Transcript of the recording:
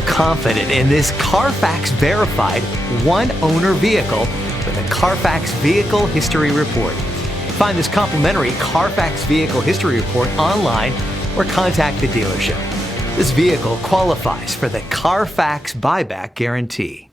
Feel confident in this Carfax verified one-owner vehicle with a Carfax Vehicle History Report. Find this complimentary Carfax Vehicle History Report online or contact the dealership. This vehicle qualifies for the Carfax Buyback Guarantee.